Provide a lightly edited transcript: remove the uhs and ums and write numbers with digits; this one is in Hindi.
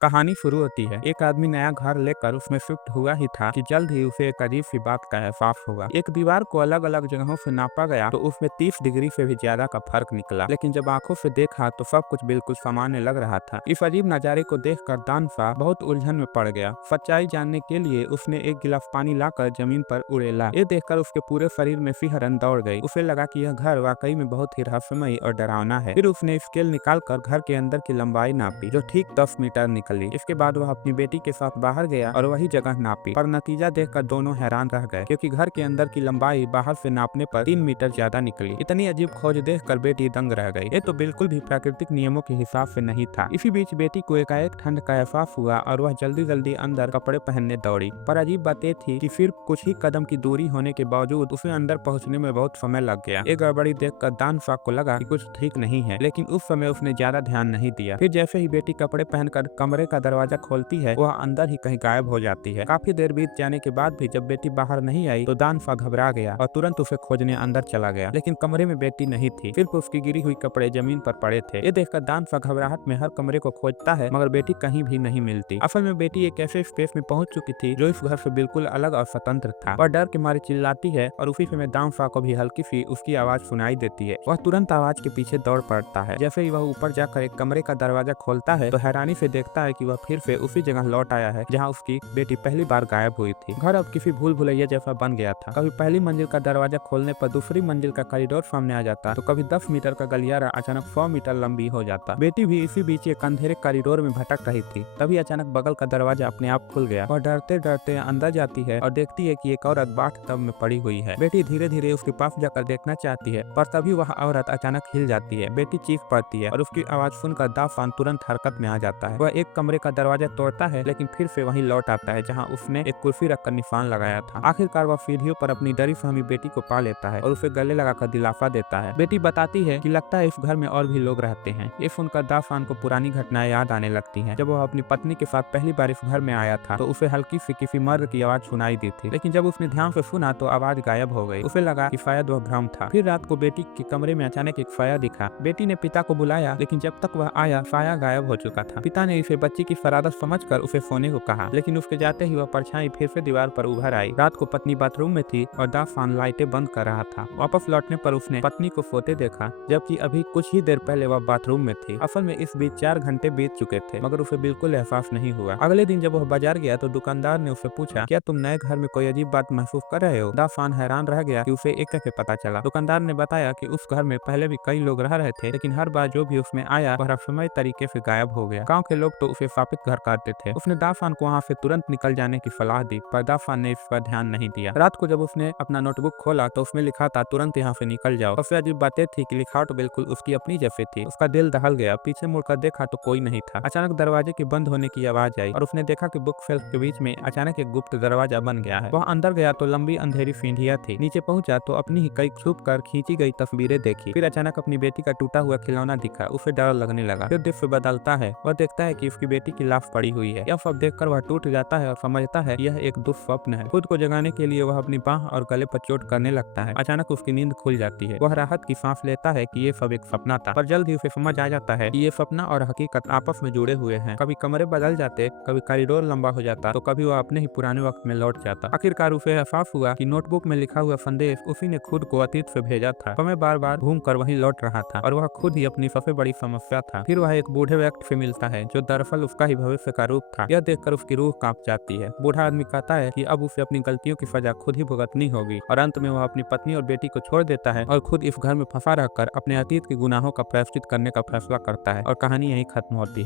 कहानी शुरू होती है। एक आदमी नया घर लेकर उसमें शिफ्ट हुआ ही था कि जल्द ही उसे एक अजीब सी बात का एहसास हुआ। एक दीवार को अलग अलग जगहों से नापा गया तो उसमें 30 डिग्री से भी ज्यादा का फर्क निकला, लेकिन जब आंखों से देखा तो सब कुछ बिल्कुल सामान्य लग रहा था। इस अजीब नजारे को देखकर दानफा बहुत उलझन में पड़ गया। सच्चाई जानने के लिए उसने एक गिलास पानी लाकर जमीन पर उड़ेला। ये देखकर उसके पूरे शरीर में सिहरन दौड़ गई। उसे लगा कि यह घर वाकई में बहुत ही रहस्यमयी और डरावना है। फिर उसने स्केल निकालकर घर के अंदर की लंबाई नापी, जो ठीक 10 मीटर निकली। इसके बाद वह अपनी बेटी के साथ बाहर गया और वही जगह नापी, पर नतीजा देखकर दोनों हैरान रह गए, क्योंकि घर के अंदर की लंबाई बाहर से नापने पर 3 मीटर ज्यादा निकली। इतनी अजीब खोज देखकर बेटी दंग रह गई। ये तो बिल्कुल भी प्राकृतिक नियमों के हिसाब से नहीं था। इसी बीच बेटी को एकाएक ठंड का एहसास हुआ और वह जल्दी जल्दी अंदर कपड़े पहनने दौड़ी। पर अजीब बात यह थी कि सिर्फ कुछ ही कदम की दूरी होने के बावजूद उसे अंदर पहुंचने में बहुत समय लग गया। ये गड़बड़ी देखकर दानफा को लगा कि कुछ ठीक नहीं है, लेकिन उस समय उसने ज्यादा ध्यान नहीं दिया। फिर जैसे ही बेटी कपड़े पहनकर कमरे का दरवाजा खोलती है, वह अंदर ही कहीं गायब हो जाती है। काफी देर बीत जाने के बाद भी जब बेटी बाहर नहीं आई तो दानफा घबरा गया और तुरंत उसे खोजने अंदर चला गया, लेकिन कमरे में बेटी नहीं थी। सिर्फ उसकी गिरी हुई कपड़े जमीन पर पड़े थे। ये देखकर दानफा घबराहट में हर कमरे को खोजता है, मगर बेटी कहीं भी नहीं मिलती। असल में बेटी एक ऐसे स्पेस में पहुंच चुकी थी जो इस घर से बिल्कुल अलग और स्वतंत्र था। वह डर के मारे चिल्लाती है और उसी समय दानफा को भी हल्की सी उसकी आवाज सुनाई देती है। वह तुरंत आवाज के पीछे दौड़ पड़ता है। जैसे ही वह ऊपर जाकर एक कमरे का दरवाजा खोलता है तो हैरानी से देखता है कि वह फिर से उसी जगह लौट आया है जहां उसकी बेटी पहली बार गायब हुई थी। घर अब किसी भूल भुलैया जैसा बन गया था। कभी पहली मंजिल का दरवाजा खोलने पर दूसरी मंजिल का कॉरिडोर सामने आ जाता, तो कभी 10 मीटर का गलियारा अचानक 100 मीटर लंबी हो जाता। बेटी भी इसी बीच एक अंधेरे कॉरिडोर में भटक रही थी। तभी अचानक बगल का दरवाजा अपने आप खुल गया। वह डरते डरते अंदर जाती है और देखती है कि एक औरत बाथटब में पड़ी हुई है। बेटी धीरे धीरे उसके पास जाकर देखना चाहती है, पर तभी वह औरत अचानक हिल जाती है। बेटी चीख पड़ती है और उसकी आवाज सुनकर दाफान तुरंत हरकत में आ जाता है। वह एक कमरे का दरवाजा तोड़ता है, लेकिन फिर से वहीं लौट आता है जहां उसने एक कुर्सी रखकर निशान लगाया था। आखिरकार वह सीढ़ियों पर अपनी डरी सहमी बेटी को पा लेता है और उसे गले लगाकर दिलासा देता है। बेटी बताती है कि लगता है इस घर में और भी लोग रहते हैं। ये सुनकर दाफान को पुरानी घटनाएं याद आने लगती हैं। जब वह अपनी पत्नी के साथ पहली बार इस घर में आया था तो उसे हल्की सी किसी मर्द की आवाज सुनाई दी थी, लेकिन जब उसने ध्यान से सुना तो आवाज गायब हो गई। उसे लगा कि शायद वह भ्रम था। फिर रात को बेटी के कमरे में अचानक एक साया दिखा। बेटी ने पिता को बुलाया, लेकिन जब तक वह आया साया गायब हो चुका था। पिता ने इसे बच्ची की शरारत समझकर उसे सोने को कहा, लेकिन उसके जाते ही वह परछाई फिर से दीवार पर उभर आई। रात को पत्नी बाथरूम में थी और दाफान लाइटें बंद कर रहा था। वापस लौटने पर उसने पत्नी को सोते देखा, जबकि अभी कुछ ही देर पहले वह बाथरूम में थी। असल में इस बीच 4 घंटे बीत चुके थे, मगर उसे बिल्कुल एहसास नहीं हुआ। अगले दिन जब वह बाजार गया तो दुकानदार ने उससे पूछा, क्या तुम नए घर में कोई अजीब बात महसूस कर रहे हो? दाफान हैरान रह गया कि उसे एक कैसे पता चला। दुकानदार ने बताया कि उस घर में पहले भी कई लोग रह रहे थे, लेकिन हर बार जो भी उसमें आया वह रहस्यमय तरीके से गायब हो गया। गांव के लोग तो उसे शापित घर कहते थे। उसने दाफान को वहां से तुरंत निकल जाने की सलाह दी, पर दाफान ने इस पर ध्यान नहीं दिया। रात को जब उसने अपना नोटबुक खोला तो उसमें लिखा था, तुरंत यहाँ से निकल जाओ। सबसे अजीब बात थी कि लिखावट बिल्कुल उसकी अपनी जैसी थी। उसका दिल दहल गया। पीछे मुड़कर देखा तो कोई नहीं था। अचानक दरवाजे के बंद होने की आवाज आई और उसने देखा कि बुक शेल्फ के बीच में अचानक एक गुप्त दरवाजा बन गया है। वह अंदर गया तो लंबी अंधेरी सीढ़ियां थी। नीचे पहुंचा तो अपनी ही कई छुप कर खींची गई तस्वीरें देखी। फिर अचानक अपनी बेटी का टूटा हुआ खिलौना दिखा। उसे डर लगने लगा। फिर दृश्य बदलता है। वह देखता है कि उसकी बेटी की लाश पड़ी हुई है। यह सब देखकर वह टूट जाता है और समझता है यह एक दुस्वप्न है। खुद को जगाने के लिए वह अपनी बाह और गले पर चोट करने लगता है। अचानक उसकी नींद खुल जाती है। वह राहत की सांस लेता है कि ये सब एक सपना था, पर जल्द ही उसे समझ आ जाता है कि ये सपना और हकीकत आपस में जुड़े हुए हैं। कभी कमरे बदल जाते, कभी कॉरिडोर लंबा हो जाता, तो कभी वह अपने ही पुराने वक्त में लौट जाता। आखिरकार उसे एहसास हुआ कि नोटबुक में लिखा हुआ संदेश उसी ने खुद को अतीत से भेजा था। समय बार बार घूम कर वहीं लौट रहा था और वह खुद ही अपनी सबसे बड़ी समस्या था। फिर वह एक बूढ़े व्यक्ति से मिलता है जो दरअसल उसका ही भविष्य का रूप था। यह देखकर उसकी रूह कांप जाती है। बूढ़ा आदमी कहता है कि अब उसे अपनी गलतियों की सजा खुद ही भुगतनी होगी और अंत में वह अपनी पत्नी और बेटी को छोड़ देता है और खुद इस घर में फंसा रहकर अपने अतीत के गुनाहों का प्रायश्चित करने का फैसला करता है और कहानी यहीं खत्म होती है।